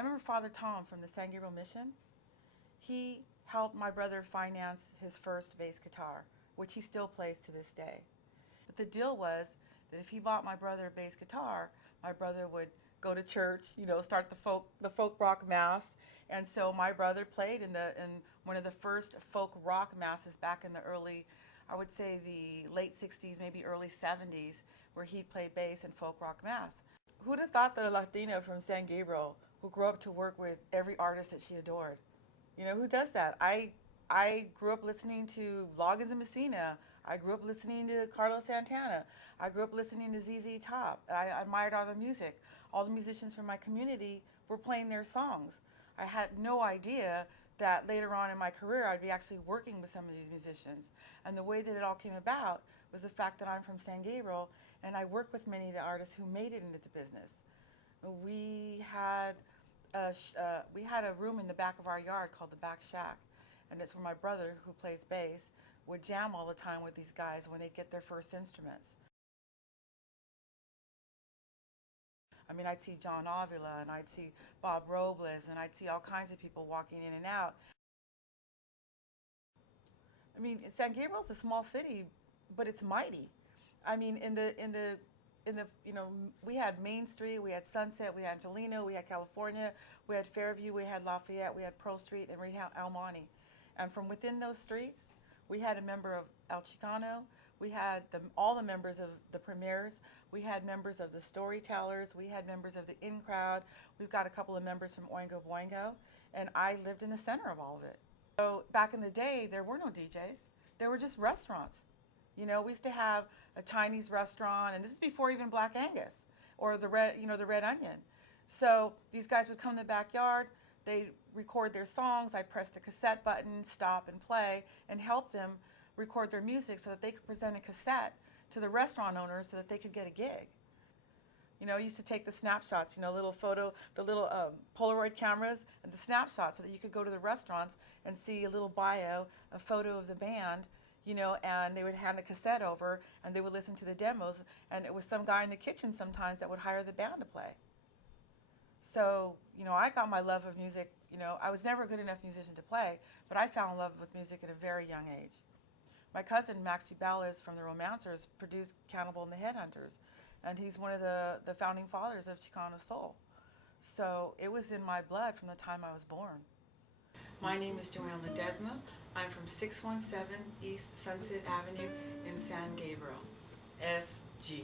I remember Father Tom from the San Gabriel Mission. He helped my brother finance his first bass guitar, which he still plays to this day. But the deal was that if he bought my brother a bass guitar, my brother would go to church, start the folk rock mass. And so my brother played in one of the first folk rock masses back in the early, I would say the late 60s, maybe early 70s, where he played bass in folk rock mass. Who'd have thought that a Latina from San Gabriel who grew up to work with every artist that she adored? Who does that? I grew up listening to Loggins and Messina. I grew up listening to Carlos Santana. I grew up listening to ZZ Top. I admired all the music. All the musicians from my community were playing their songs. I had no idea that later on in my career I'd be actually working with some of these musicians. And the way that it all came about was the fact that I'm from San Gabriel and I worked with many of the artists who made it into the business. We had a room in the back of our yard called the Back Shack, and it's where my brother, who plays bass, would jam all the time with these guys when they get their first instruments. I mean, I'd see John Avila, and I'd see Bob Robles, and I'd see all kinds of people walking in and out. I mean, San Gabriel's a small city, but it's mighty. I mean, we had Main Street, we had Sunset, we had Angelino, we had California, we had Fairview, we had Lafayette, we had Pearl Street, and we had El Monte. And from within those streets, we had a member of El Chicano, we had all the members of the Premiers, we had members of the Storytellers, we had members of the In Crowd, we've got a couple of members from Oingo Boingo, and I lived in the center of all of it. So back in the day, there were no DJs, there were just restaurants. We used to have a Chinese restaurant, and this is before even Black Angus or the red onion. So these guys would come in the backyard, they'd record their songs, I'd press the cassette button, stop and play, and help them record their music so that they could present a cassette to the restaurant owners so that they could get a gig. I used to take the snapshots, the little Polaroid cameras and the snapshots so that you could go to the restaurants and see a little bio, a photo of the band, and they would hand a cassette over and they would listen to the demos, and it was some guy in the kitchen sometimes that would hire the band to play. So, I got my love of music, I was never a good enough musician to play, but I fell in love with music at a very young age. My cousin, Maxie Ballas from the Romancers, produced Cannibal and the Headhunters, and he's one of the founding fathers of Chicano soul. So it was in my blood from the time I was born. My name is Joanne Ledesma. I'm from 617 East Sunset Avenue in San Gabriel, SG.